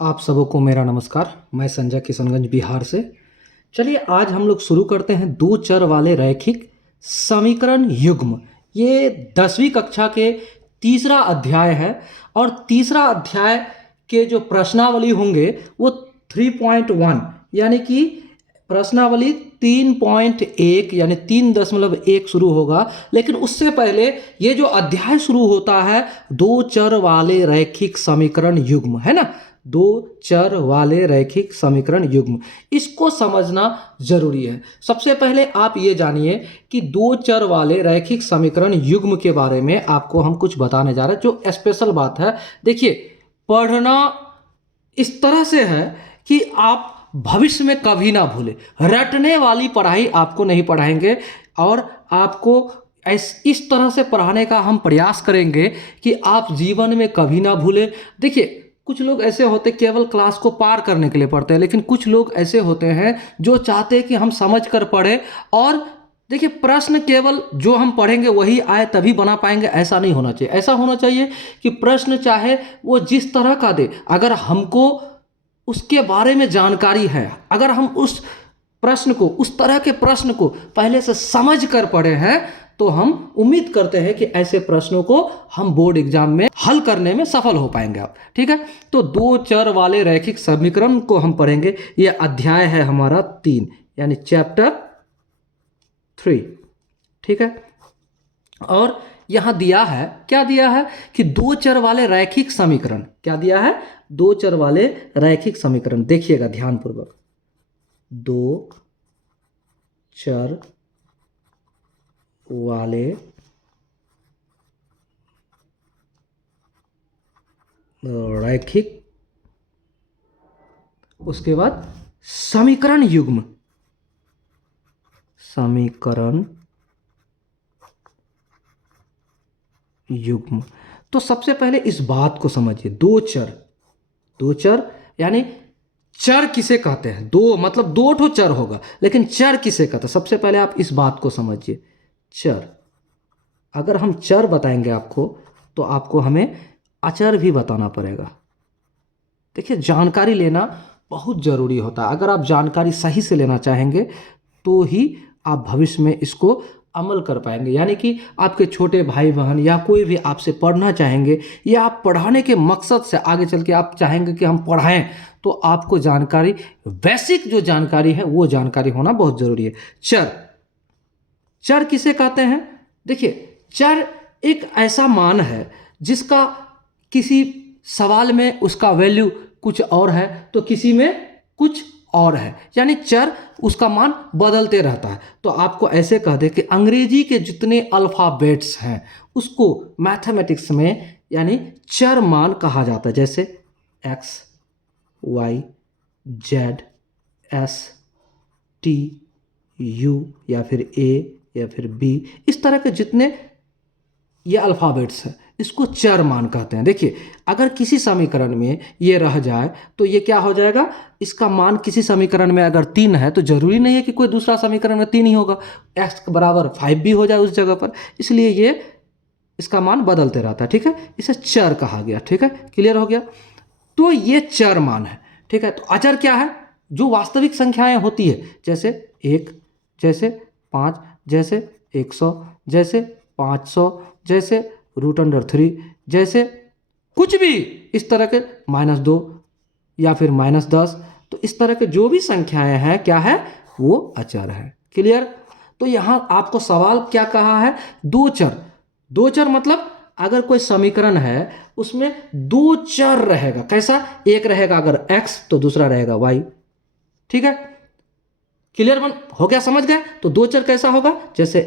आप सबको मेरा नमस्कार। मैं संजय किशनगंज बिहार से। चलिए आज हम लोग शुरू करते हैं दो चर वाले रैखिक समीकरण युग्म। ये 10वीं कक्षा के तीसरा अध्याय है और तीसरा अध्याय के जो प्रश्नावली होंगे वो 3.1 यानी कि प्रश्नावली 3.1 यानी 3.1 शुरू होगा। लेकिन उससे पहले ये जो अध्याय शुरू होता है दो चर वाले रैखिक समीकरण युग्म, है ना, दो चर वाले रैखिक समीकरण युग्म, इसको समझना जरूरी है। सबसे पहले आप ये जानिए कि दो चर वाले रैखिक समीकरण युग्म के बारे में आपको हम कुछ बताने जा रहे हैं जो स्पेशल बात है। देखिए, पढ़ना इस तरह से है कि आप भविष्य में कभी ना भूले। रटने वाली पढ़ाई आपको नहीं पढ़ाएंगे और आपको इस तरह से पढ़ाने का हम प्रयास करेंगे कि आप जीवन में कभी ना भूले। देखिए, कुछ लोग ऐसे होते केवल क्लास को पार करने के लिए पढ़ते हैं, लेकिन कुछ लोग ऐसे होते हैं जो चाहते हैं कि हम समझ कर पढ़े। और देखिए, प्रश्न केवल जो हम पढ़ेंगे वही आए तभी बना पाएंगे, ऐसा नहीं होना चाहिए। ऐसा होना चाहिए कि प्रश्न चाहे वो जिस तरह का दे, अगर हमको उसके बारे में जानकारी है, अगर हम उस प्रश्न को, उस तरह के प्रश्न को पहले से समझ कर पढ़े हैं, तो हम उम्मीद करते हैं कि ऐसे प्रश्नों को हम बोर्ड एग्जाम में हल करने में सफल हो पाएंगे आप। ठीक है, तो दो चर वाले रैखिक समीकरण को हम पढ़ेंगे। यह अध्याय है हमारा 3 यानी चैप्टर 3। ठीक है, और यहां दिया है, क्या दिया है कि दो चर वाले रैखिक समीकरण, क्या दिया है, दो चर वाले रैखिक समीकरण। देखिएगा ध्यानपूर्वक, दो चर वाले रैखिक, उसके बाद समीकरण युग्म, समीकरण युग्म। तो सबसे पहले इस बात को समझिए, दो चर, दो चर यानी चर किसे कहते हैं, दो मतलब दो ठो चर होगा, लेकिन चर किसे कहते हैं, सबसे पहले आप इस बात को समझिए। चर, अगर हम चर बताएंगे आपको तो आपको हमें अचर भी बताना पड़ेगा। देखिए, जानकारी लेना बहुत ज़रूरी होता है। अगर आप जानकारी सही से लेना चाहेंगे तो ही आप भविष्य में इसको अमल कर पाएंगे। यानी कि आपके छोटे भाई बहन या कोई भी आपसे पढ़ना चाहेंगे, या आप पढ़ाने के मकसद से आगे चल के आप चाहेंगे कि हम पढ़ाएं, तो आपको जानकारी, बेसिक जो जानकारी है वो जानकारी होना बहुत ज़रूरी है। चर, चर किसे कहते हैं? देखिए, चर एक ऐसा मान है जिसका किसी सवाल में उसका वैल्यू कुछ और है तो किसी में कुछ और है, यानी चर उसका मान बदलते रहता है। तो आपको ऐसे कह दे कि अंग्रेजी के जितने अल्फ़ाबेट्स हैं उसको मैथमेटिक्स में यानी चर मान कहा जाता है, जैसे X, Y, Z, S, T, U या फिर ए या फिर बी, इस तरह के जितने ये अल्फ़ाबेट्स हैं इसको चर मान कहते हैं। देखिए, अगर किसी समीकरण में ये रह जाए तो ये क्या हो जाएगा, इसका मान किसी समीकरण में अगर 3 है तो जरूरी नहीं है कि कोई दूसरा समीकरण में 3 ही होगा, x बराबर 5 भी हो जाए उस जगह पर, इसलिए ये इसका मान बदलते रहता है। ठीक है, इसे चर कहा गया। ठीक है, क्लियर हो गया। तो ये चर मान है। ठीक है, तो अचर क्या है, जो वास्तविक संख्याएं होती है, जैसे 1, जैसे 5, जैसे 100, जैसे 500, जैसे √3, जैसे कुछ भी इस तरह के -2 या फिर -10, तो इस तरह के जो भी संख्याएं हैं क्या है, वो अचर है। क्लियर। तो यहां आपको सवाल क्या कहा है, दो चर, दो चर मतलब अगर कोई समीकरण है उसमें दो चर रहेगा, कैसा, एक रहेगा अगर x तो दूसरा रहेगा y। ठीक है, क्लियर बन हो गया, समझ गए। तो दो चर कैसा होगा, जैसे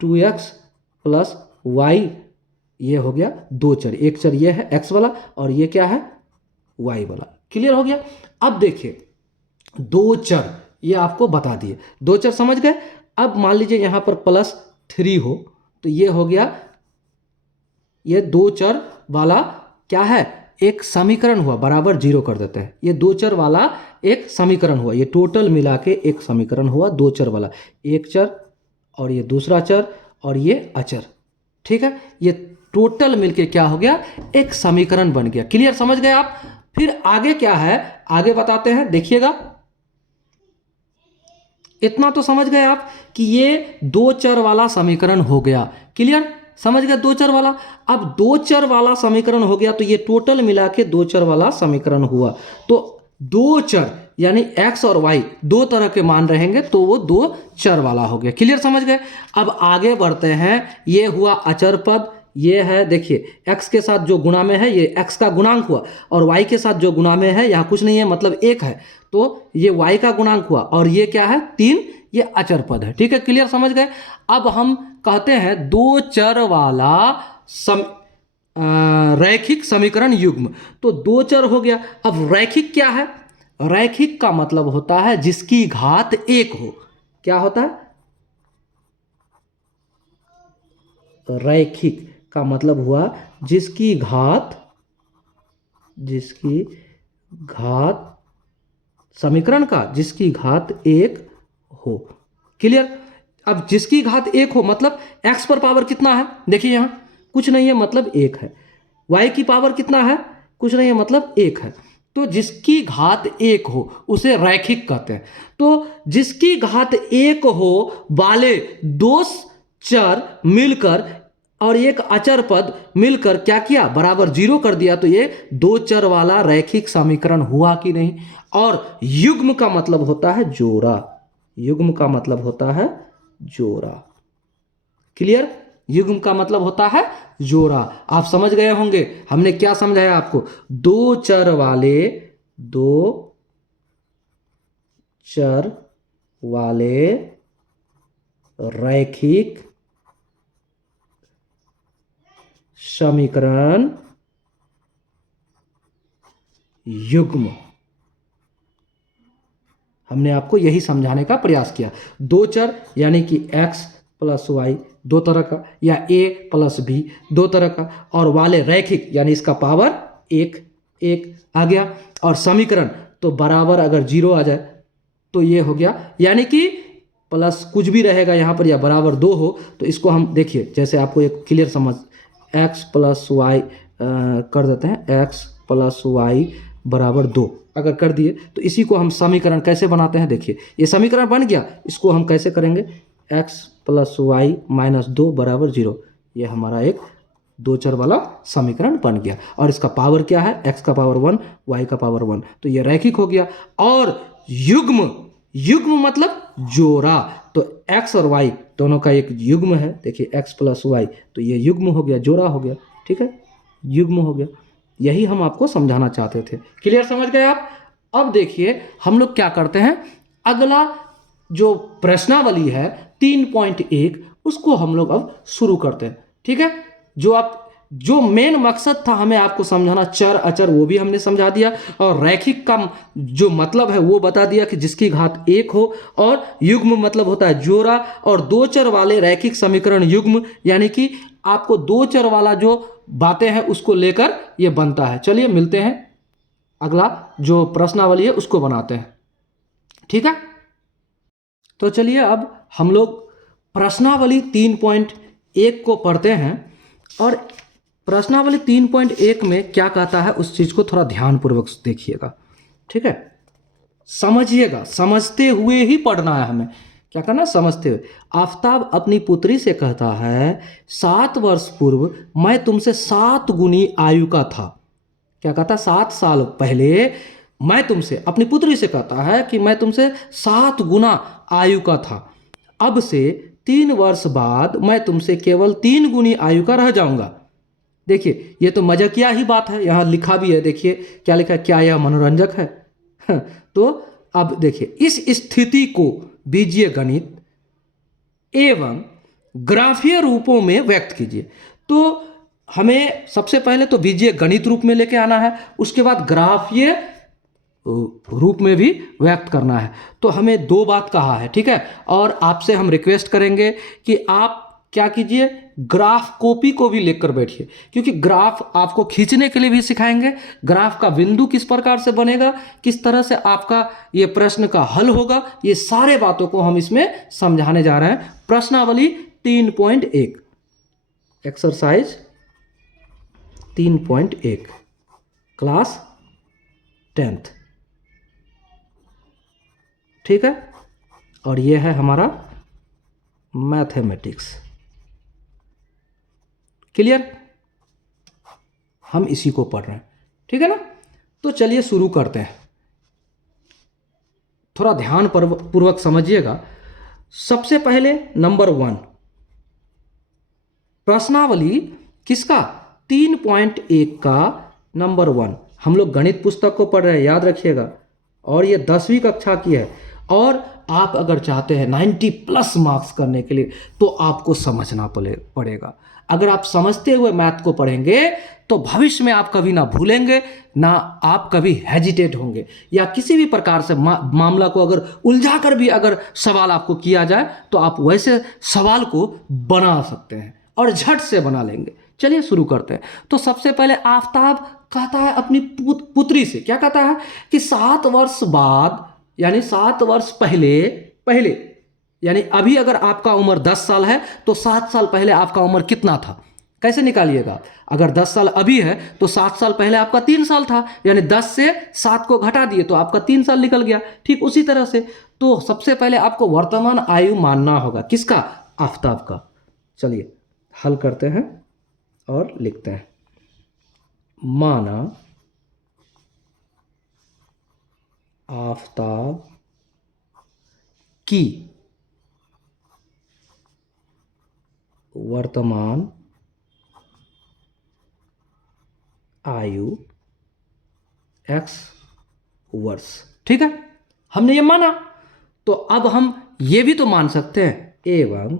2x + y, ये हो गया दो चर, एक चर ये है x वाला और ये क्या है, y वाला। क्लियर हो गया। अब देखिए, दो चर ये आपको बता दिए, दो चर समझ गए। अब मान लीजिए यहां पर +3 हो तो ये हो गया, ये दो चर वाला क्या है, एक समीकरण हुआ, बराबर 0 कर देते हैं। ये दो चर वाला एक समीकरण हुआ, ये टोटल मिला के एक समीकरण हुआ दो चर वाला, एक चर और ये दूसरा चर और ये अचर। ठीक है, ये टोटल मिलके क्या हो गया, एक समीकरण बन गया। क्लियर, समझ गए आप। फिर आगे क्या है, आगे बताते हैं, देखिएगा। इतना तो समझ गए आप कि ये दो चर वाला समीकरण हो गया। क्लियर, समझ गए, दो चर वाला। अब दो चर वाला समीकरण हो गया तो ये टोटल मिला के दो चर वाला समीकरण हुआ। तो दो चर यानी x और y दो तरह के मान रहेंगे तो वो दो चर वाला हो गया। क्लियर, समझ गए। अब आगे बढ़ते हैं। ये हुआ अचर पद, ये है देखिए x के साथ जो गुणा में है ये x का गुणांक हुआ, और y के साथ जो गुणा में है यहाँ कुछ नहीं है मतलब एक है, तो ये y का गुणांक हुआ, और ये क्या है 3, ये अचर पद है। ठीक है, क्लियर, समझ गए। अब हम कहते हैं दो चर वाला रैखिक समीकरण युग्म। तो दो चर हो गया। अब रैखिक क्या है? रैखिक का मतलब होता है जिसकी घात एक हो। क्या होता है? रैखिक का मतलब हुआ जिसकी घात समीकरण का जिसकी घात एक हो। क्लियर। अब जिसकी घात एक हो मतलब x पर पावर कितना है, देखिए यहां कुछ नहीं है मतलब एक है, y की पावर कितना है, कुछ नहीं है मतलब एक है। तो जिसकी घात एक हो उसे रैखिक कहते हैं। तो जिसकी घात एक हो वाले दो चर मिलकर और एक अचर पद मिलकर क्या किया, बराबर जीरो कर दिया, तो ये दो चर वाला रैखिक समीकरण हुआ कि नहीं। और युग्म का मतलब होता है जोड़ा, युग्म का मतलब होता है जोड़ा। क्लियर, युग्म का मतलब होता है जोड़ा। आप समझ गए होंगे हमने क्या समझाया आपको। दो चर वाले रैखिक समीकरण युग्म, हमने आपको यही समझाने का प्रयास किया। दो चर यानी कि x प्लस वाई दो तरह का, या a प्लस b दो तरह का, और वाले रैखिक यानी इसका पावर एक एक आ गया, और समीकरण तो बराबर अगर जीरो आ जाए तो ये हो गया, यानी कि प्लस कुछ भी रहेगा यहाँ पर या बराबर दो हो तो इसको हम देखिए जैसे आपको एक क्लियर समझ, x प्लस वाई कर देते हैं, x प्लस वाई बराबर दो अगर कर दिए तो इसी को हम समीकरण कैसे बनाते हैं, देखिए ये समीकरण बन गया। इसको हम कैसे करेंगे, x प्लस वाई माइनस दो बराबर जीरो, ये हमारा एक दो चर वाला समीकरण बन गया। और इसका पावर क्या है, x का पावर 1 y का पावर 1, तो ये रैखिक हो गया। और युग्म, युग्म मतलब जोड़ा, तो x और y दोनों का एक युग्म है, देखिए x प्लस वाई, तो ये युग्म हो गया, जोड़ा हो गया। ठीक है, युग्म हो गया। यही हम आपको समझाना चाहते थे। क्लियर, समझ गए आप। अब देखिए हम लोग क्या करते हैं, अगला जो प्रश्नावली है 3.1 उसको हम लोग अब शुरू करते हैं। ठीक है, जो मेन मकसद था हमें आपको समझाना, चर अचर वो भी हमने समझा दिया, और रैखिक का जो मतलब है वो बता दिया कि जिसकी घात एक हो, और युग्म मतलब होता है जोड़ा, और दो चर वाले रैखिक समीकरण युग्म यानी कि आपको दो चर वाला जो बातें हैं उसको लेकर ये बनता है। चलिए मिलते हैं, अगला जो प्रश्नावली है उसको बनाते हैं। ठीक है, तो चलिए अब हम लोग प्रश्नावली 3.1 को पढ़ते हैं। और प्रश्नावली 3.1 में क्या कहता है उस चीज को थोड़ा ध्यानपूर्वक देखिएगा। ठीक है, समझिएगा, समझते हुए ही पढ़ना है हमें। क्या करना, समझते हुए। आफताब अपनी पुत्री से कहता है 7 वर्ष पूर्व मैं तुमसे 7 गुनी आयु का था। क्या कहता, 7 साल पहले मैं तुमसे, अपनी पुत्री से कहता है कि मैं तुमसे 7 गुना आयु का था। अब से 3 वर्ष बाद मैं तुमसे केवल 3 गुनी आयु का रह जाऊंगा। देखिए ये तो मजाकिया ही बात है, यहाँ लिखा भी है, देखिए क्या लिखा है, क्या यह मनोरंजक है? तो अब देखिए इस स्थिति को बीजीय गणित एवं ग्राफीय रूपों में व्यक्त कीजिए। तो हमें सबसे पहले तो बीजीय गणित रूप में लेके आना है, उसके बाद ग्राफीय रूप में भी व्यक्त करना है। तो हमें दो बात कहा है, ठीक है। और आपसे हम रिक्वेस्ट करेंगे कि आप क्या कीजिए, ग्राफ कॉपी को भी लेकर बैठिए, क्योंकि ग्राफ आपको खींचने के लिए भी सिखाएंगे। ग्राफ का बिंदु किस प्रकार से बनेगा, किस तरह से आपका ये प्रश्न का हल होगा, ये सारे बातों को हम इसमें समझाने जा रहे हैं। प्रश्नावली 3.1 एक्सरसाइज 3.1 क्लास 10th। ठीक है, और ये है हमारा मैथमेटिक्स। क्लियर? हम इसी को पढ़ रहे हैं, ठीक है ना। तो चलिए शुरू करते हैं, थोड़ा ध्यान पूर्वक समझिएगा। सबसे पहले नंबर 1 प्रश्नावली किसका, 3.1 का नंबर 1। हम लोग गणित पुस्तक को पढ़ रहे हैं, याद रखिएगा, और ये 10वीं कक्षा की है। और आप अगर चाहते हैं 90+ मार्क्स करने के लिए तो आपको समझना पड़ेगा। अगर आप समझते हुए मैथ को पढ़ेंगे तो भविष्य में आप कभी ना भूलेंगे, ना आप कभी हेजिटेट होंगे, या किसी भी प्रकार से मामला को अगर उलझा कर भी अगर सवाल आपको किया जाए तो आप वैसे सवाल को बना सकते हैं और झट से बना लेंगे। चलिए शुरू करते हैं। तो सबसे पहले आफताब कहता है अपनी पुत्री से, क्या कहता है कि 7 वर्ष बाद, यानी 7 वर्ष पहले यानी अभी अगर आपका उम्र 10 साल है तो 7 साल पहले आपका उम्र कितना था, कैसे निकालिएगा। अगर 10 साल अभी है तो 7 साल पहले आपका 3 साल था, यानी 10 से 7 को घटा दिए तो आपका 3 साल निकल गया। ठीक उसी तरह से तो सबसे पहले आपको वर्तमान आयु मानना होगा, किसका, आफताब का। चलिए हल करते हैं और लिखते हैं। माना आफताब की वर्तमान आयु x वर्ष। ठीक है, हमने ये माना, तो अब हम ये भी तो मान सकते हैं, एवं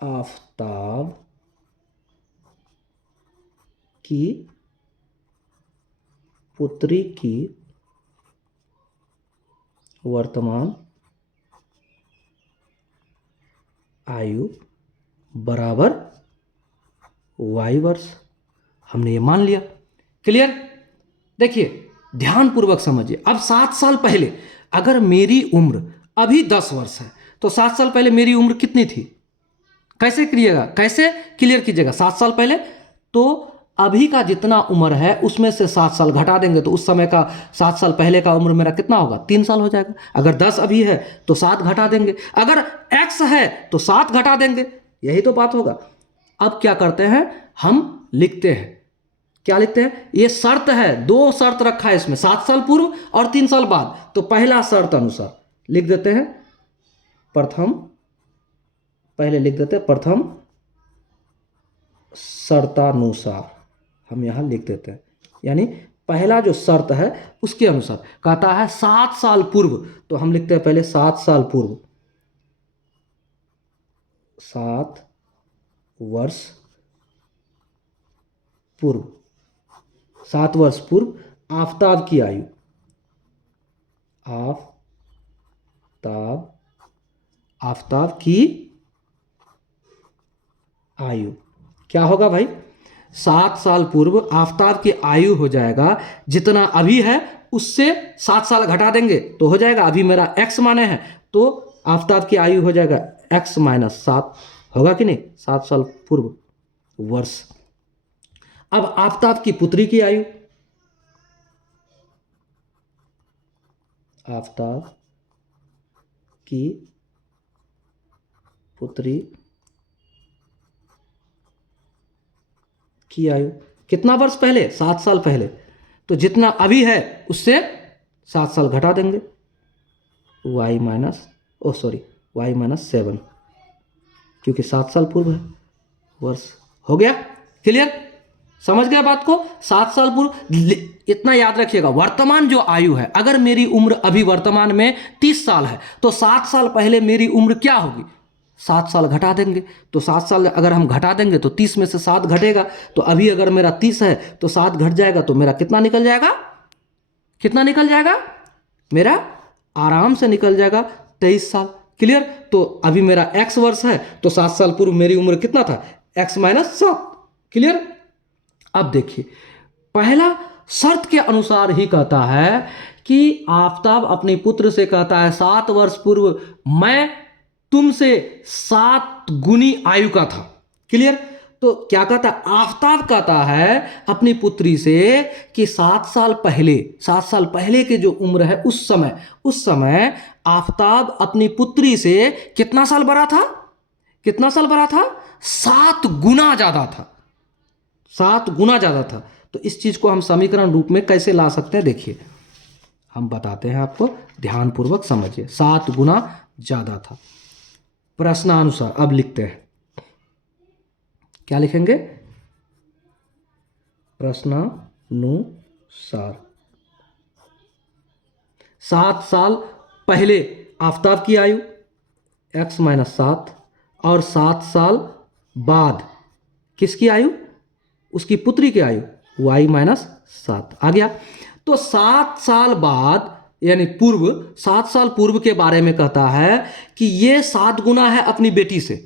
आफताब की पुत्री की वर्तमान आयु बराबर y वर्ष। हमने ये मान लिया। क्लियर? देखिए ध्यान पूर्वक समझिए। अब 7 साल पहले अगर मेरी उम्र अभी 10 वर्ष है तो 7 साल पहले मेरी उम्र कितनी थी, कैसे क्लियर कीजिएगा। 7 साल पहले तो अभी का जितना उम्र है उसमें से 7 साल घटा देंगे तो उस समय का 7 साल पहले का उम्र मेरा कितना होगा, 3 साल हो जाएगा। अगर 10 अभी है तो 7 घटा देंगे, अगर x है तो 7 घटा देंगे, यही तो बात होगा। अब क्या करते हैं, हम लिखते हैं, क्या लिखते हैं, ये शर्त है, 2 शर्त रखा है इसमें, 7 साल पूर्व और 3 साल बाद। तो पहला शर्त अनुसार लिख देते हैं, प्रथम शर्तानुसार हम यहां लिख देते हैं। यानी पहला जो शर्त है उसके अनुसार कहता है 7 साल पूर्व, तो हम लिखते हैं पहले 7 साल पूर्व, 7 वर्ष पूर्व, 7 वर्ष पूर्व आफताब की आयु, आफताब की आयु क्या होगा भाई, 7 साल पूर्व आफताब की आयु हो जाएगा, जितना अभी है उससे 7 साल घटा देंगे तो हो जाएगा, अभी मेरा x माने हैं तो आफताब की आयु हो जाएगा x - 7, होगा कि नहीं, 7 साल पूर्व वर्ष। अब आफताब की पुत्री की आयु, आफताब की पुत्री की आयु कितना वर्ष पहले, 7 साल पहले, तो जितना अभी है उससे 7 साल घटा देंगे, y - 7, क्योंकि 7 साल पूर्व है वर्ष। हो गया क्लियर, समझ गया बात को। 7 साल पूर्व, इतना याद रखिएगा, वर्तमान जो आयु है, अगर मेरी उम्र अभी वर्तमान में 30 साल है तो 7 साल पहले मेरी उम्र क्या होगी, 7 साल घटा देंगे। तो 7 साल अगर हम घटा देंगे तो 30 में से 7 घटेगा, तो अभी अगर मेरा 30 है तो 7 घट जाएगा तो मेरा कितना निकल जाएगा, मेरा आराम से निकल जाएगा 23 साल। क्लियर? तो अभी मेरा x वर्ष है तो 7 साल पूर्व मेरी उम्र कितना था, x - 7। क्लियर? अब देखिए पहला शर्त के अनुसार ही कहता है कि आफताब अपने पुत्र से कहता है 7 वर्ष पूर्व मैं तुमसे 7 गुनी आयु का था। क्लियर? तो क्या कहता है, आफताब कहता है अपनी पुत्री से कि 7 साल पहले की जो उम्र है उस समय आफताब अपनी पुत्री से कितना साल बड़ा था, कितना साल बड़ा था, 7 गुना ज्यादा था, 7 गुना ज्यादा था। तो इस चीज को हम समीकरण रूप में कैसे ला सकते हैं, देखिए हम बताते हैं आपको, ध्यानपूर्वक समझिए। 7 गुना ज्यादा था। प्रश्नानुसार अब लिखते हैं, क्या लिखेंगे, प्रश्नानुसार 7 साल पहले आफताब की आयु x-7 और 7 साल बाद किसकी आयु, उसकी पुत्री की आयु y-7 आ गया। तो 7 साल बाद यानी पूर्व, 7 साल पूर्व के बारे में कहता है कि ये 7 गुना है अपनी बेटी से।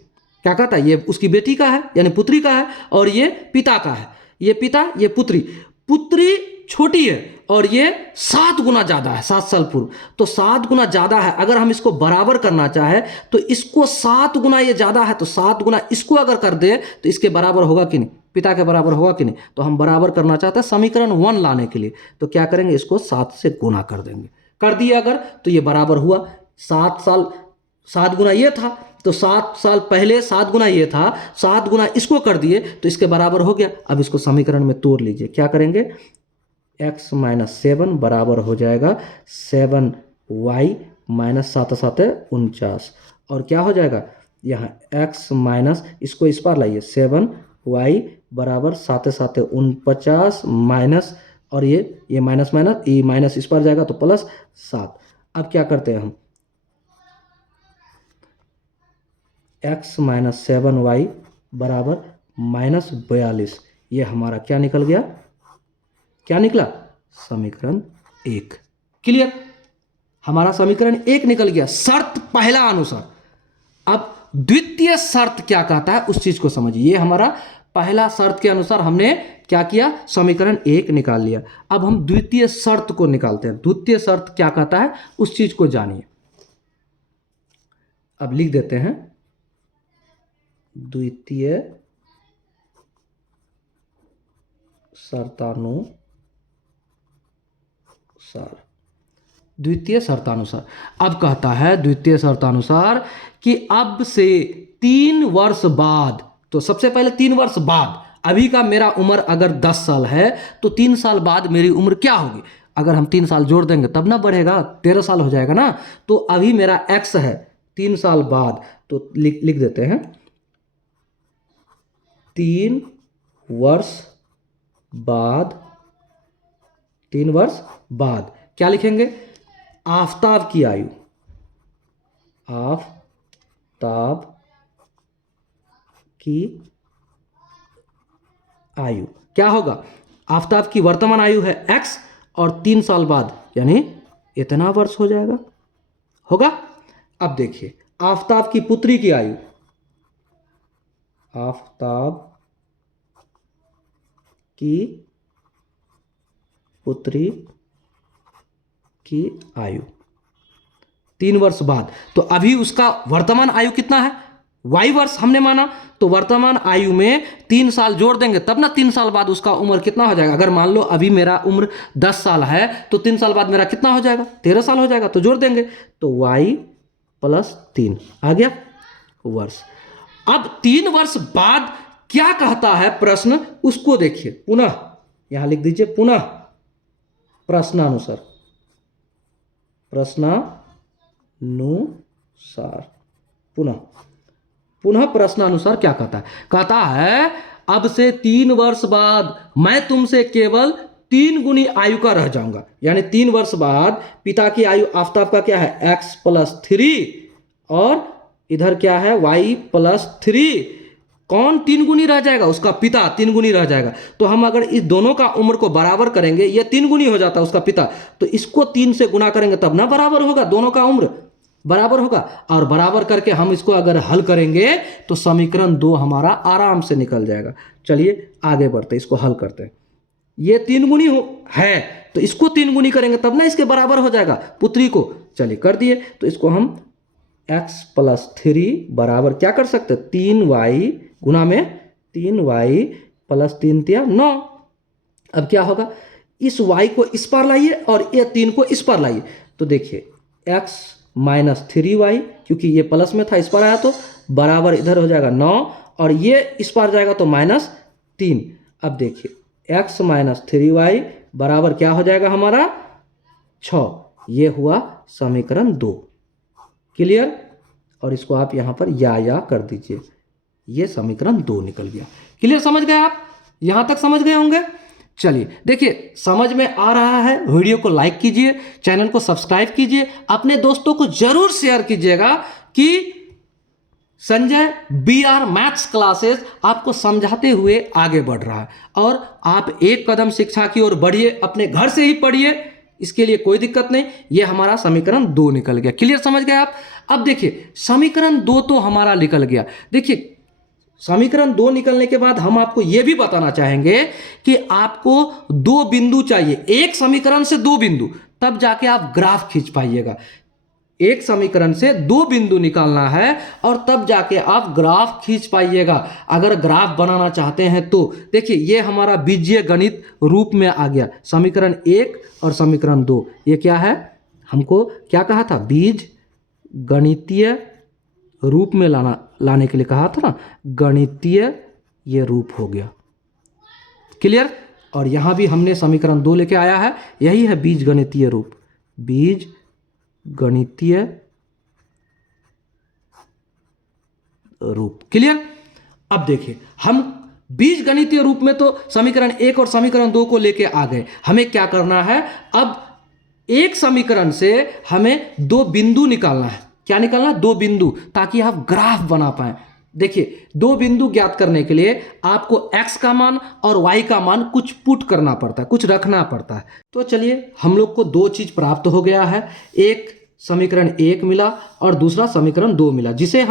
क्या कहता है, ये उसकी बेटी का है यानी पुत्री का है, और ये पिता का है, ये पिता ये पुत्री, पुत्री छोटी है और ये 7 गुना ज्यादा है 7 साल पूर्व। तो 7 गुना ज्यादा है, अगर हम इसको बराबर करना चाहे तो इसको 7 गुना ये ज्यादा है तो 7 गुना इसको अगर कर दे तो इसके बराबर होगा कि नहीं, पिता के बराबर होगा कि नहीं। तो हम बराबर करना चाहते हैं समीकरण 1 लाने के लिए, तो क्या करेंगे, इसको 7 से गुना कर देंगे, कर दिए अगर तो ये बराबर हुआ 7 गुना ये था, तो 7 साल पहले 7 गुना ये था, 7 गुना इसको कर दिए तो इसके बराबर हो गया। अब इसको समीकरण में तोड़ लीजिए, क्या करेंगे, x-7 बराबर हो जाएगा 7y माइनस 7-7-49, और क्या हो जाएगा यहाँ x माइनस, इसको इस पार लाइए, 7y बराबर 7-7-49 माइनस, और ये माइनस माइनस, ये माइनस इस पार जाएगा तो प्लस 7। अब क्या करते हैं हम, x-7y बराबर -42, ये हमारा क्या निकल गया, क्या निकला, समीकरण 1। क्लियर, हमारा समीकरण 1 निकल गया शर्त पहला अनुसार। अब द्वितीय शर्त क्या कहता है उस चीज को समझिए। ये हमारा पहला शर्त के अनुसार हमने क्या किया, समीकरण 1 निकाल लिया। अब हम द्वितीय शर्त को निकालते हैं। द्वितीय शर्त क्या कहता है उस चीज को जानिए। अब लिख देते हैं, द्वितीय शर्तानुसार, द्वितीय शर्तानुसार। अब कहता है द्वितीय शर्तानुसार कि अब से 3 वर्ष बाद, तो सबसे पहले 3 वर्ष बाद, अभी का मेरा उम्र अगर 10 साल है तो 3 साल बाद मेरी उम्र क्या होगी, अगर हम 3 साल जोड़ देंगे तब ना बढ़ेगा, 13 साल हो जाएगा ना। तो अभी मेरा x है 3 साल बाद, तो लिख देते हैं 3 वर्ष बाद, 3 वर्ष बाद क्या लिखेंगे, आफताब की आयु, आफताब की आयु क्या होगा, आफताब की वर्तमान आयु है x, और 3 साल बाद यानी इतना वर्ष हो जाएगा, होगा। अब देखिए आफताब की पुत्री की आयु, आफताब की पुत्री की आयु 3 वर्ष बाद, तो अभी उसका वर्तमान आयु कितना है, y वर्ष हमने माना, तो वर्तमान आयु में 3 साल जोड़ देंगे तब ना 3 साल बाद उसका उम्र कितना हो जाएगा। अगर मान लो अभी मेरा उम्र 10 साल है तो 3 साल बाद मेरा कितना हो जाएगा, 13 साल हो जाएगा, तो जोड़ देंगे तो y + 3 आ गया वर्ष। अब 3 वर्ष बाद क्या कहता है प्रश्न, उसको देखिए, पुनः यहां लिख दीजिए, पुनः प्रश्नानुसार, प्रश्नानुसार, पुनः प्रश्नानुसार क्या कहता है, कहता है अब से 3 वर्ष बाद मैं तुमसे केवल 3 गुनी आयु का रह जाऊंगा, यानी 3 वर्ष बाद पिता की आयु आफताब का क्या है x + 3, और इधर क्या है y + 3, कौन 3 गुनी रह जाएगा, उसका पिता 3 गुनी रह जाएगा। तो हम अगर इस दोनों का उम्र को बराबर करेंगे, ये 3 गुनी हो जाता है उसका पिता, तो इसको 3 से गुना करेंगे तब ना बराबर होगा, दोनों का उम्र बराबर होगा। और बराबर करके हम इसको अगर हल करेंगे तो समीकरण 2 हमारा आराम से निकल जाएगा। चलिए आगे बढ़ते, इसको हल करते हैं। ये 3 गुनी है तो इसको 3 गुनी करेंगे तब ना इसके बराबर हो जाएगा पुत्री को। चलिए कर दिए, तो इसको हम x + 3 बराबर क्या कर सकते हैं, 3y गुना में 3y प्लस 3 तिया 9। अब क्या होगा, इस y को इस पर लाइए और ये 3 को इस पर लाइए, तो देखिए x माइनस 3y, क्योंकि ये प्लस में था इस पर आया तो बराबर इधर हो जाएगा 9, और ये इस पर जाएगा तो -3। अब देखिए x माइनस 3y बराबर क्या हो जाएगा हमारा 6। ये हुआ समीकरण 2। क्लियर। और इसको आप यहाँ पर या कर दीजिए, ये समीकरण 2 निकल गया। क्लियर, समझ गए आप, यहाँ तक समझ गए होंगे। चलिए देखिए, समझ में आ रहा है, वीडियो को लाइक कीजिए, चैनल को सब्सक्राइब कीजिए, अपने दोस्तों को जरूर शेयर कीजिएगा कि संजय BR मैथ्स क्लासेस आपको समझाते हुए आगे बढ़ रहा है, और आप एक कदम शिक्षा की ओर बढ़िए, अपने घर से ही पढ़िए, इसके लिए कोई दिक्कत नहीं। ये हमारा समीकरण 2 निकल गया। क्लियर, समझ गए आप। अब देखिए समीकरण 2 तो हमारा निकल गया। देखिए समीकरण 2 निकलने के बाद हम आपको यह भी बताना चाहेंगे कि आपको 2 बिंदु चाहिए, एक समीकरण से 2 बिंदु, तब जाके आप ग्राफ खींच पाइएगा। एक समीकरण से 2 बिंदु निकालना है और तब जाके आप ग्राफ खींच पाइएगा। अगर ग्राफ बनाना चाहते हैं तो देखिए ये हमारा बीजीय गणित रूप में आ गया, समीकरण 1 और समीकरण 2। ये क्या है, हमको क्या कहा था, बीज गणितीय रूप में लाने के लिए कहा था ना, गणितीय ये रूप हो गया। क्लियर। और यहां भी हमने समीकरण 2 लेके आया है, यही है बीज गणितीय रूप, बीज गणितीय रूप। क्लियर। अब देखिए हम बीज गणितीय रूप में तो समीकरण 1 और समीकरण 2 को लेके आ गए। हमें क्या करना है, अब एक समीकरण से हमें 2 बिंदु निकालना है। क्या निकालना, 2 बिंदु, ताकि आप ग्राफ बना पाए। देखिए 2 बिंदु ज्ञात करने के लिए आपको x का मान और y का मान कुछ पुट करना पड़ता है, कुछ रखना पड़ता है। तो चलिए हम लोग को 2 चीज प्राप्त हो गया है, एक समीकरण 1 मिला और दूसरा समीकरण 2 मिला, जिसे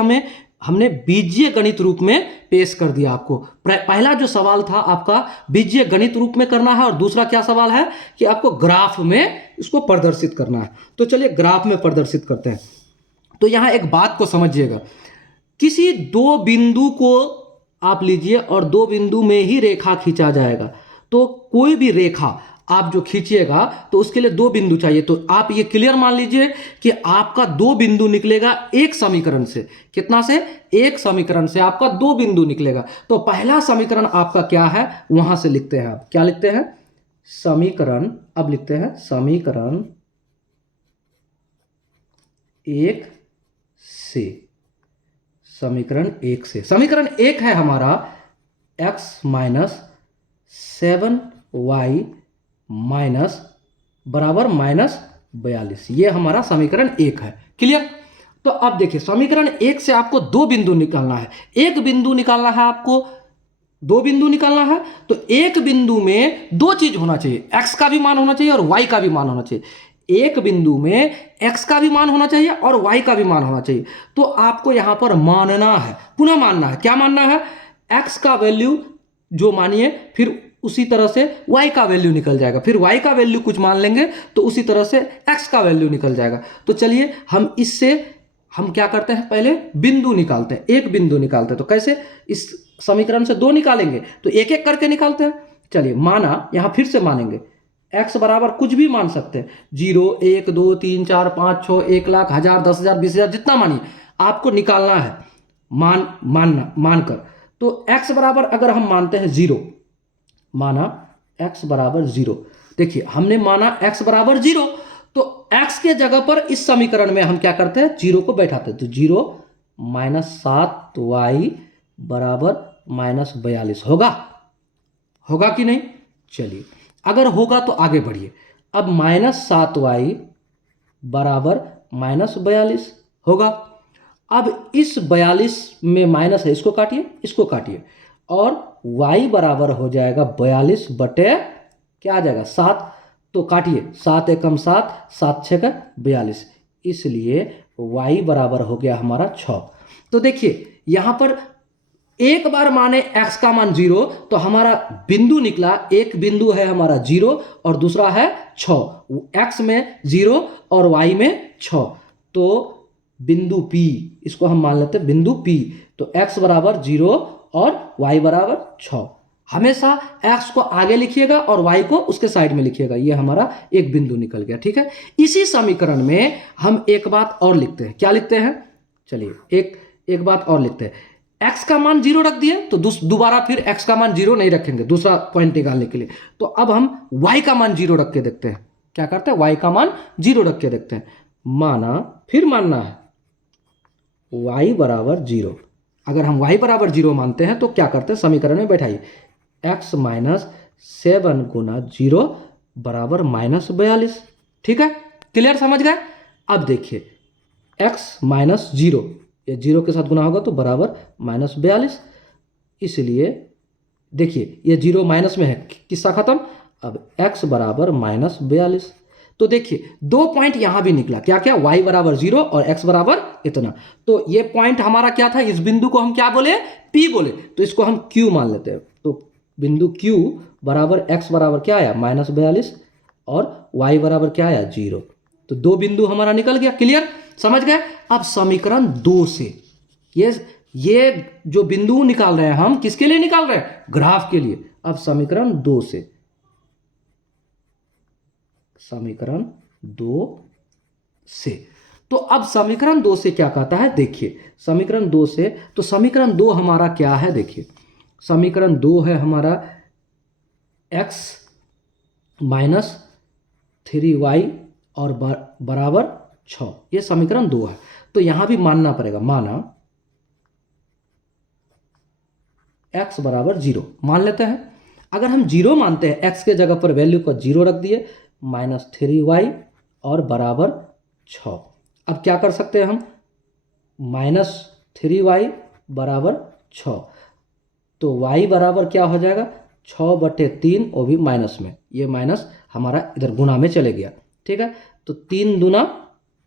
हमने बीजीय गणित रूप में पेश कर दिया आपको। पहला जो सवाल था आपका बीजीय गणित रूप में करना है, और दूसरा क्या सवाल है कि आपको ग्राफ में इसको प्रदर्शित करना है। तो चलिए ग्राफ में प्रदर्शित करते हैं। तो यहां एक बात को समझिएगा, किसी 2 बिंदु को आप लीजिए और 2 बिंदु में ही रेखा खींचा जाएगा। तो कोई भी रेखा आप जो खींचिएगा तो उसके लिए 2 बिंदु चाहिए। तो आप ये क्लियर मान लीजिए कि आपका 2 बिंदु निकलेगा एक समीकरण से। कितना से, एक समीकरण से आपका 2 बिंदु निकलेगा। तो पहला समीकरण आपका क्या है, वहां से लिखते हैं। आप क्या लिखते हैं, समीकरण, अब लिखते हैं समीकरण 1 से, समीकरण 1 से। समीकरण 1 है हमारा x माइनस 7y माइनस बराबर -42। ये हमारा समीकरण 1 है। क्लियर। तो अब देखिए समीकरण 1 से आपको 2 बिंदु निकालना है, एक बिंदु निकालना है आपको, 2 बिंदु निकालना है। तो एक बिंदु में 2 चीज होना चाहिए, x का भी मान होना चाहिए और y का भी मान होना चाहिए। एक बिंदु में x का भी मान होना चाहिए और y का भी मान होना चाहिए। तो आपको यहां पर मानना है, पुनः मानना है। क्या मानना है, x का वैल्यू जो मानिए, फिर उसी तरह से y का वैल्यू निकल जाएगा, फिर y का वैल्यू कुछ मान लेंगे तो उसी तरह से x का वैल्यू निकल जाएगा। तो चलिए हम इससे हम क्या करते हैं, पहले बिंदु निकालते हैं, एक बिंदु निकालते हैं। तो कैसे, इस समीकरण से 2 निकालेंगे तो एक एक करके निकालते हैं। चलिए माना, यहां फिर से मानेंगे, x बराबर कुछ भी मान सकते हैं, 0, 1, 2, 3, 4, 5, 6, 1 लाख, 1000, 10,000, 20,000, जितना मानिए आपको निकालना है मानकर। तो x बराबर अगर हम मानते हैं 0, माना x बराबर 0। देखिए हमने माना x बराबर 0, तो x के जगह पर इस समीकरण में हम क्या करते हैं, 0 को बैठाते हैं। तो 0 माइनस 7y बराबर -42 होगा कि नहीं। चलिए अगर होगा तो आगे बढ़िए। अब -7y बराबर -42 होगा। अब इस 42 में माइनस है, इसको काटिए, और y बराबर हो जाएगा 42 बटे क्या आ जाएगा 7। तो काटिए, 7 एकम 7, 7 छः का 42, इसलिए y बराबर हो गया हमारा 6। तो देखिए यहां पर एक बार माने x का मान 0, तो हमारा बिंदु निकला, एक बिंदु है हमारा 0 और दूसरा है 6, x में 0 और y में 6। तो बिंदु P, इसको हम मान लेते हैं बिंदु P। तो x बराबर 0 और y बराबर 6। हमेशा x को आगे लिखिएगा और y को उसके साइड में लिखिएगा। ये हमारा एक बिंदु निकल गया, ठीक है। इसी समीकरण में हम एक बात और लिखते हैं। क्या लिखते हैं? चलिए एक बात और लिखते हैं। x का मान 0 रख दिए तो दोबारा फिर x का मान 0 नहीं रखेंगे दूसरा पॉइंट निकालने के लिए। तो अब हम y का मान 0 रख के देखते हैं। क्या करते हैं? y का मान 0 रख के देखते हैं। माना, फिर मानना है y बराबर 0। अगर हम y बराबर 0 मानते हैं तो क्या करते हैं? समीकरण में बैठाइए x माइनस 7 गुना 0 बराबर -42। ठीक है, क्लियर, समझ गए? अब देखिए x माइनस 0, ये 0 के साथ गुना होगा तो बराबर -42। इसलिए देखिए ये 0 माइनस में है, किस्सा खत्म। अब x बराबर -42। तो देखिए 2 पॉइंट यहां भी निकला। क्या क्या? y बराबर 0 और x बराबर इतना। तो ये पॉइंट हमारा क्या था? इस बिंदु को हम क्या बोले? P बोले। तो इसको हम Q मान लेते हैं। तो बिंदु Q बराबर x बराबर क्या आया? -42 और y बराबर क्या आया? 0। तो 2 बिंदु हमारा निकल गया। क्लियर, समझ गए? अब समीकरण 2 से ये जो बिंदु निकाल रहे हैं हम, किसके लिए निकाल रहे हैं? ग्राफ के लिए। अब समीकरण 2 से, समीकरण 2 से, तो अब समीकरण 2 से क्या कहता है? देखिए समीकरण 2 से, तो समीकरण 2 हमारा क्या है? देखिए समीकरण 2 है हमारा x माइनस 3y और बराबर 6। ये समीकरण 2 है। तो यहां भी मानना पड़ेगा, माना x बराबर 0 मान लेते हैं। अगर हम 0 मानते हैं, x के जगह पर वैल्यू को 0 रख दिए, -3y और बराबर 6। अब क्या कर सकते हैं हम? -3y बराबर 6, तो y बराबर क्या हो जाएगा? 6/3, वो भी माइनस में। ये माइनस हमारा इधर गुना में चले गया, ठीक है। तो 3 दूना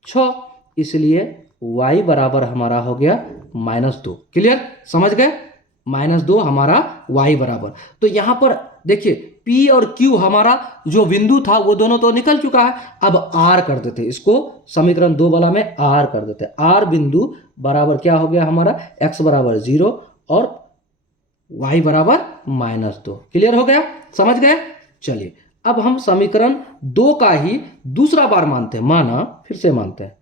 6, इसलिए y बराबर हमारा हो गया -2। क्लियर, समझ गए? -2 हमारा y बराबर। तो यहां पर देखिए P और Q हमारा जो बिंदु था वो दोनों तो निकल चुका है। अब R कर देते, इसको समीकरण 2 वाला में R कर देते। R बिंदु बराबर क्या हो गया हमारा? x बराबर 0 और y बराबर -2। क्लियर हो गया, समझ गए? चलिए अब हम समीकरण 2 का ही दूसरा बार मानते हैं। माना, फिर से मानते हैं,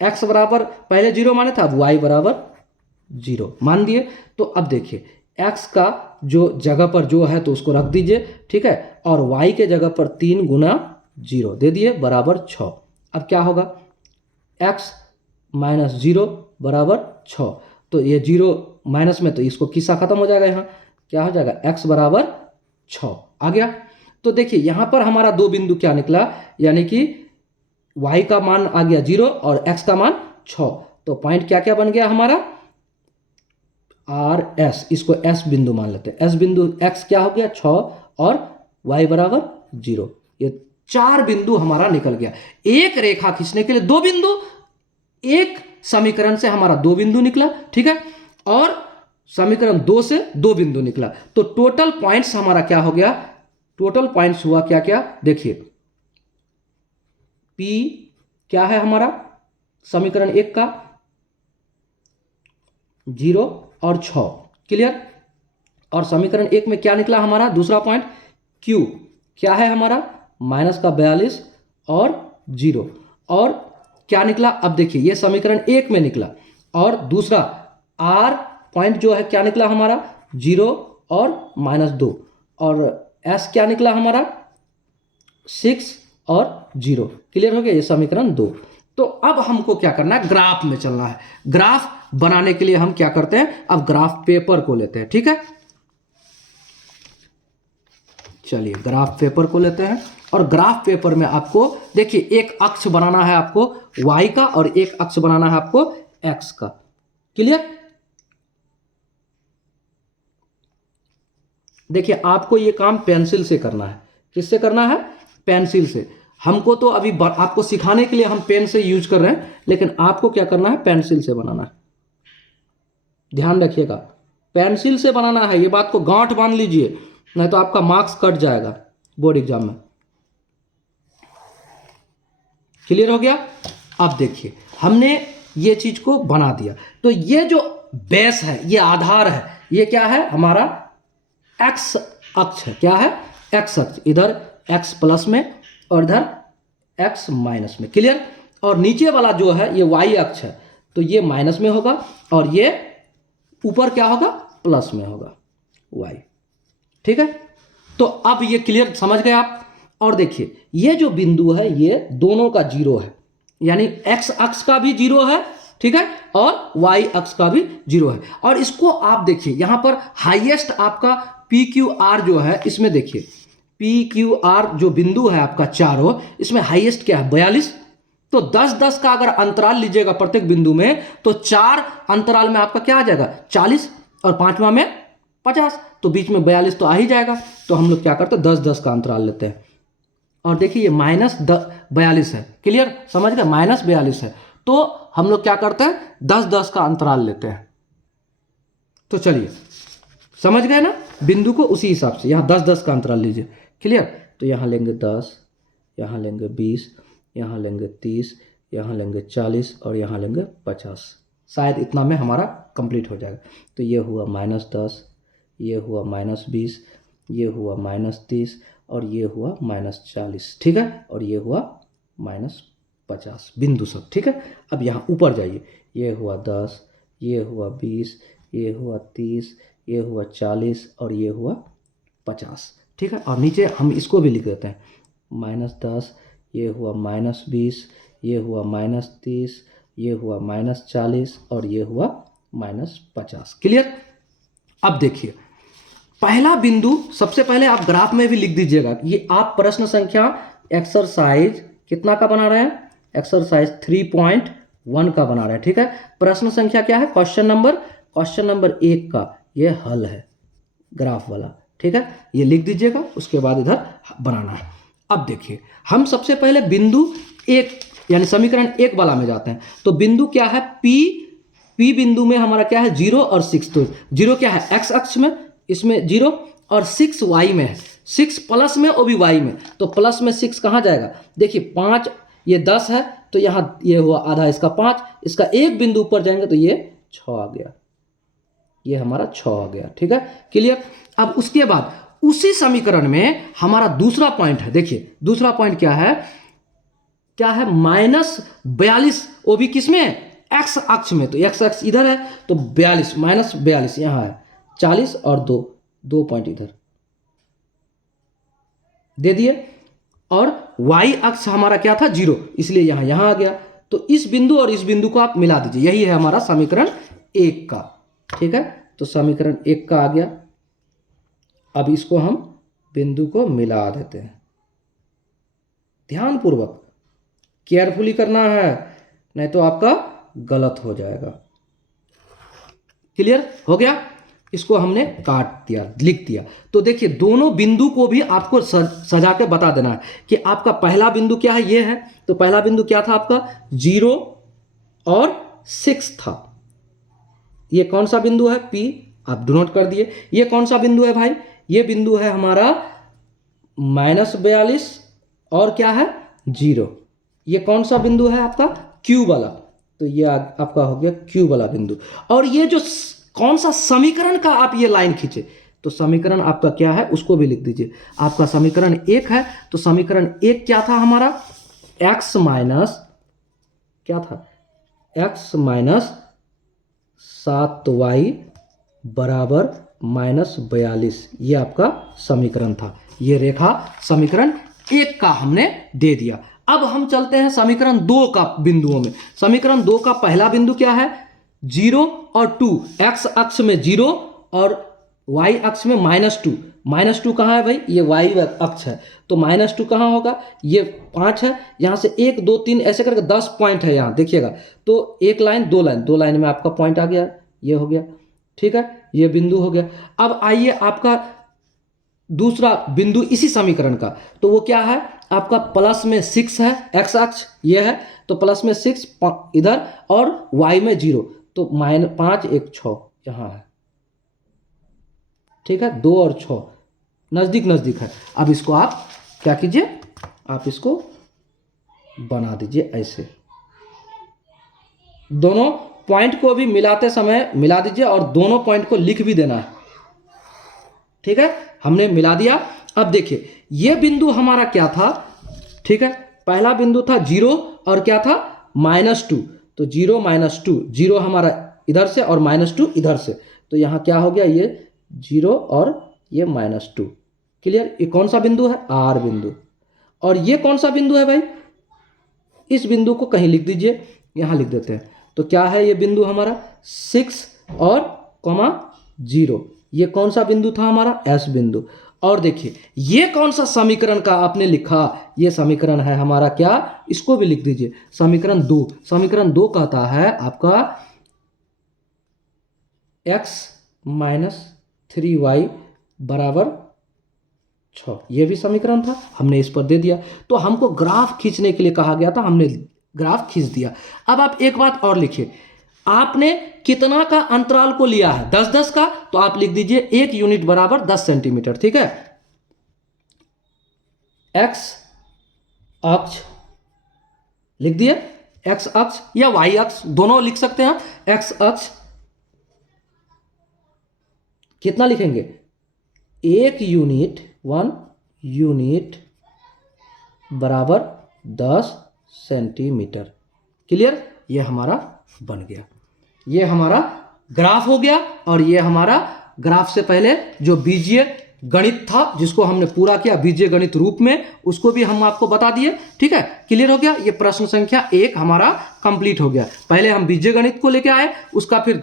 x बराबर पहले 0 माने था, अब y बराबर 0 मान दिए। तो अब देखिए x का जो जगह पर जो है तो उसको रख दीजिए, ठीक है, और y के जगह पर 3 गुना 0 दे दिए बराबर 6। अब क्या होगा? x माइनस 0 बराबर 6। तो ये 0 माइनस में, तो इसको किस्सा खत्म हो जाएगा। यहाँ क्या हो जाएगा? x बराबर 6 आ गया। तो देखिए यहां पर हमारा 2 बिंदु क्या निकला, यानी कि y का मान आ गया 0 और x का मान 6। तो पॉइंट क्या क्या बन गया हमारा? RS, इसको S बिंदु मान लेते हैं। S बिंदु x क्या हो गया? 6 और y बराबर 0। ये 4 बिंदु हमारा निकल गया। एक रेखा खींचने के लिए 2 बिंदु, एक समीकरण से हमारा 2 बिंदु निकला, ठीक है, और समीकरण 2 से 2 बिंदु निकला। तो टोटल पॉइंट्स हमारा क्या हो गया? टोटल पॉइंट्स हुआ क्या क्या? देखिए P क्या है हमारा समीकरण 1 का? 0 और 6। क्लियर। और समीकरण 1 में क्या निकला हमारा दूसरा पॉइंट? Q क्या है हमारा? -42 और 0। और क्या निकला? अब देखिए ये समीकरण 1 में निकला, और दूसरा R पॉइंट जो है क्या निकला हमारा? 0 और -2। और S क्या निकला हमारा? 6 और 0। क्लियर हो गया, ये समीकरण 2। तो अब हमको क्या करना है? ग्राफ में चलना है। ग्राफ बनाने के लिए हम क्या करते हैं? अब ग्राफ पेपर को लेते हैं, ठीक है। चलिए ग्राफ पेपर को लेते हैं, और ग्राफ पेपर में आपको देखिए एक अक्ष बनाना है आपको y का, और एक अक्ष बनाना है आपको x का। क्लियर। देखिए आपको ये काम पेंसिल से करना है। किससे करना है? पेंसिल से। हमको तो अभी आपको सिखाने के लिए हम पेन से यूज कर रहे हैं, लेकिन आपको क्या करना है? पेंसिल से बनाना है। ध्यान रखिएगा, पेंसिल से बनाना है। ये बात को गांठ बांध लीजिए, नहीं तो आपका मार्क्स कट जाएगा बोर्ड एग्जाम में। क्लियर हो गया। अब देखिए हमने ये चीज को बना दिया। तो ये जो बेस है, ये आधार है, ये क्या है हमारा एक्स अक्ष है। क्या है? एक्स अक्ष। इधर एक्स प्लस में और इधर एक्स माइनस में। क्लियर? और नीचे वाला जो है ये वाई अक्ष है, तो ये माइनस में होगा और ये ऊपर क्या होगा? प्लस में होगा, वाई। ठीक है? तो अब ये क्लियर समझ गए आप। और देखिए ये जो बिंदु है ये दोनों का जीरो है, यानी एक्स अक्ष का भी जीरो है, ठीक है, और वाई अक्ष का भी जीरो है। और इसको आप देखिए यहां पर हाईएस्ट आपका पी क्यू आर जो है, इसमें देखिए पी क्यू आर जो बिंदु है आपका चारों, इसमें हाईएस्ट क्या है? 42। तो 10-10 का अगर अंतराल लीजिएगा प्रत्येक बिंदु में, तो 4 अंतराल में आपका क्या आ जाएगा? 40, और 5वां में 50, तो बीच में 42 तो आ ही जाएगा। तो हम लोग क्या करते हैं? 10-10 का अंतराल लेते हैं। और देखिए ये -42 है। क्लियर? समझ गए? -42 है, तो हम लोग क्या करते हैं? 10-10 का अंतराल लेते हैं। तो चलिए समझ गए ना बिंदु को? उसी हिसाब से यहाँ 10-10 का अंतराल लीजिए। क्लियर? तो यहाँ लेंगे 10, यहाँ लेंगे 20, यहाँ लेंगे 30, यहाँ लेंगे 40 और यहाँ लेंगे 50। शायद इतना में हमारा कंप्लीट हो जाएगा। तो ये हुआ -10, ये हुआ -20, ये हुआ -30 और ये हुआ -40। ठीक है? और ये हुआ -50 बिंदु सब। ठीक है? अब यहाँ ऊपर जाइए। ये हुआ 10, ये हुआ 20, ये हुआ 30, ये हुआ 40 और ये हुआ 50। ठीक है? और नीचे हम इसको भी लिख देते हैं, -10, ये हुआ -20, ये हुआ -30, ये हुआ -40 और ये हुआ -50। क्लियर? अब देखिए पहला बिंदु, सबसे पहले आप ग्राफ में भी लिख दीजिएगा। ये आप प्रश्न संख्या एक्सरसाइज कितना का बना रहे हैं? एक्सरसाइज 3.1 का बना रहे हैं। ठीक है? प्रश्न संख्या क्या है? क्वेश्चन नंबर 1 का ये हल है, ग्राफ वाला। ठीक है? ये लिख दीजिएगा, उसके बाद इधर बनाना है। अब देखिए हम सबसे पहले बिंदु 1 यानी समीकरण 1 वाला में जाते हैं। तो बिंदु क्या है? पी बिंदु में हमारा क्या है? 0 और 6। तो 0 क्या है? एक्स अक्ष में, इसमें 0, और 6 वाई में है। 6 प्लस में और भी वाई में, तो प्लस में 6 कहाँ जाएगा? देखिए 5, ये 10 है, तो यहाँ ये हुआ आधा इसका 5, इसका एक बिंदु ऊपर जाएंगे तो ये 6 आ गया, ये हमारा 6 आ गया। ठीक है? क्लियर? अब उसके बाद उसी समीकरण में हमारा दूसरा पॉइंट है। देखिए दूसरा पॉइंट क्या है? क्या है? -42, वो भी किसमें? एक्स अक्ष में। तो एक्स अक्ष इधर है, तो 42 -42 यहाँ है, 40 और 2 पॉइंट इधर दे दिए। और वाई अक्ष हमारा क्या था? 0, इसलिए यहाँ आ गया। तो इस बिंदु और इस बिंदु को आप मिला दीजिए, यही है हमारा समीकरण 1 का। ठीक है? तो समीकरण 1 का आ गया। अब इसको हम बिंदु को मिला देते हैं, ध्यानपूर्वक, केयरफुली करना है, नहीं तो आपका गलत हो जाएगा। क्लियर हो गया? इसको हमने काट दिया, लिख दिया। तो देखिए दोनों बिंदु को भी आपको सजा के बता देना है कि आपका पहला बिंदु क्या है? ये है। तो पहला बिंदु क्या था आपका? 0 और 6 था। ये कौन सा बिंदु है? P, आप डोनोट कर दिए। ये कौन सा बिंदु है भाई? ये बिंदु है हमारा -42 और क्या है? 0। ये कौन सा बिंदु है आपका? Q वाला। तो ये आपका हो गया Q वाला बिंदु। और ये जो कौन सा समीकरण का आप ये लाइन खींचे, तो समीकरण आपका क्या है उसको भी लिख दीजिए। आपका समीकरण 1 है, तो समीकरण 1 क्या था हमारा? x माइनस क्या था? x माइनस 7y बराबर -42, ये आपका समीकरण था। ये रेखा समीकरण 1 का हमने दे दिया। अब हम चलते हैं समीकरण 2 का बिंदुओं में। समीकरण 2 का पहला बिंदु क्या है? 0 और 2, एक्स अक्ष में 0 और वाई अक्ष में -2। -2 कहाँ है भाई? ये वाई अक्ष है, तो -2 कहाँ होगा? ये 5 है, यहाँ से 1 2 3 ऐसे करके 10 पॉइंट है यहाँ, देखिएगा। तो एक लाइन, दो लाइन में आपका पॉइंट आ गया, ये हो गया। ठीक है? ये बिंदु हो गया। अब आइए आपका दूसरा बिंदु इसी समीकरण का, तो वो क्या है आपका? प्लस में 6 है, एक्स अक्ष ये है, तो प्लस में 6 इधर और वाई में 0, तो -5 1 6 यहाँ है। ठीक है? 2 और 6 नज़दीक है। अब इसको आप क्या कीजिए? आप इसको बना दीजिए ऐसे। दोनों पॉइंट को भी मिलाते समय मिला दीजिए और दोनों पॉइंट को लिख भी देना है। ठीक है, हमने मिला दिया। अब देखिए ये बिंदु हमारा क्या था, ठीक है, पहला बिंदु था 0 और क्या था -2, तो 0 -2, 0 हमारा इधर से और -2 इधर से, तो यहाँ क्या हो गया, ये 0 और ये -2। क्लियर, ये कौन सा बिंदु है, R बिंदु। और ये कौन सा बिंदु है भाई, इस बिंदु को कहीं लिख दीजिए, यहाँ लिख देते हैं। तो क्या है ये बिंदु हमारा 6 और कॉमा 0, ये कौन सा बिंदु था हमारा, S बिंदु। और देखिए ये कौन सा समीकरण का आपने लिखा, ये समीकरण है हमारा क्या, इसको भी लिख दीजिए, समीकरण 2। समीकरण 2 कहता है आपका x - 3y बराबर 6, ये भी समीकरण था, हमने इस पर दे दिया। तो हमको ग्राफ खींचने के लिए कहा गया था, हमने ग्राफ खींच दिया। अब आप एक बात और लिखिए, आपने कितना का अंतराल को लिया है, 10-10 का, तो आप लिख दीजिए 1 यूनिट बराबर 10 सेंटीमीटर। ठीक है, x अक्ष लिख दिए, x अक्ष या y अक्ष दोनों लिख सकते हैं। x अक्ष कितना लिखेंगे, 1 यूनिट बराबर 10 सेंटीमीटर। क्लियर, ये हमारा बन गया, ये हमारा ग्राफ हो गया। और ये हमारा ग्राफ से पहले जो बीजीय गणित था जिसको हमने पूरा किया बीजीय गणित रूप में, उसको भी हम आपको बता दिए। ठीक है, क्लियर हो गया, ये प्रश्न संख्या 1 हमारा कंप्लीट हो गया। पहले हम बीजीय गणित को लेके आए, उसका फिर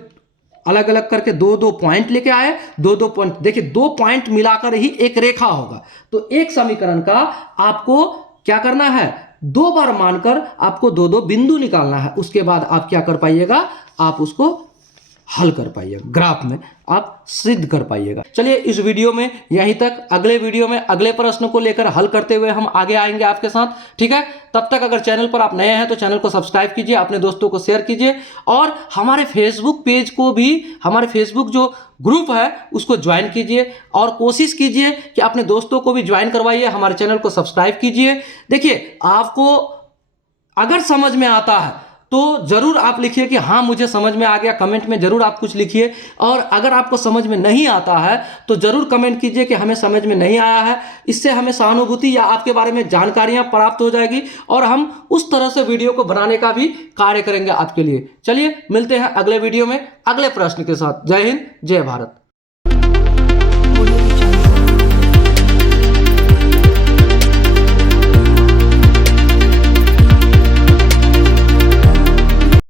अलग अलग करके 2-2 पॉइंट लेके आए, 2-2 पॉइंट, देखिए 2 पॉइंट मिलाकर ही एक रेखा होगा। तो एक समीकरण का आपको क्या करना है, 2 बार मानकर आपको 2-2 बिंदु निकालना है। उसके बाद आप क्या कर पाइएगा, आप उसको हल कर पाइएगा, ग्राफ में आप सिद्ध कर पाइएगा। चलिए इस वीडियो में यहीं तक, अगले वीडियो में अगले प्रश्न को लेकर हल करते हुए हम आगे आएंगे आपके साथ। ठीक है, तब तक अगर चैनल पर आप नए हैं तो चैनल को सब्सक्राइब कीजिए, अपने दोस्तों को शेयर कीजिए, और हमारे फेसबुक पेज को भी, हमारे फेसबुक जो ग्रुप है उसको ज्वाइन कीजिए, और कोशिश कीजिए कि अपने दोस्तों को भी ज्वाइन करवाइए, हमारे चैनल को सब्सक्राइब कीजिए। देखिए आपको अगर समझ में आता है तो जरूर आप लिखिए कि हाँ मुझे समझ में आ गया, कमेंट में जरूर आप कुछ लिखिए। और अगर आपको समझ में नहीं आता है तो जरूर कमेंट कीजिए कि हमें समझ में नहीं आया है। इससे हमें सहानुभूति या आपके बारे में जानकारियां प्राप्त हो जाएगी, और हम उस तरह से वीडियो को बनाने का भी कार्य करेंगे आपके लिए। चलिए मिलते हैं अगले वीडियो में अगले प्रश्न के साथ। जय हिंद, जय भारत।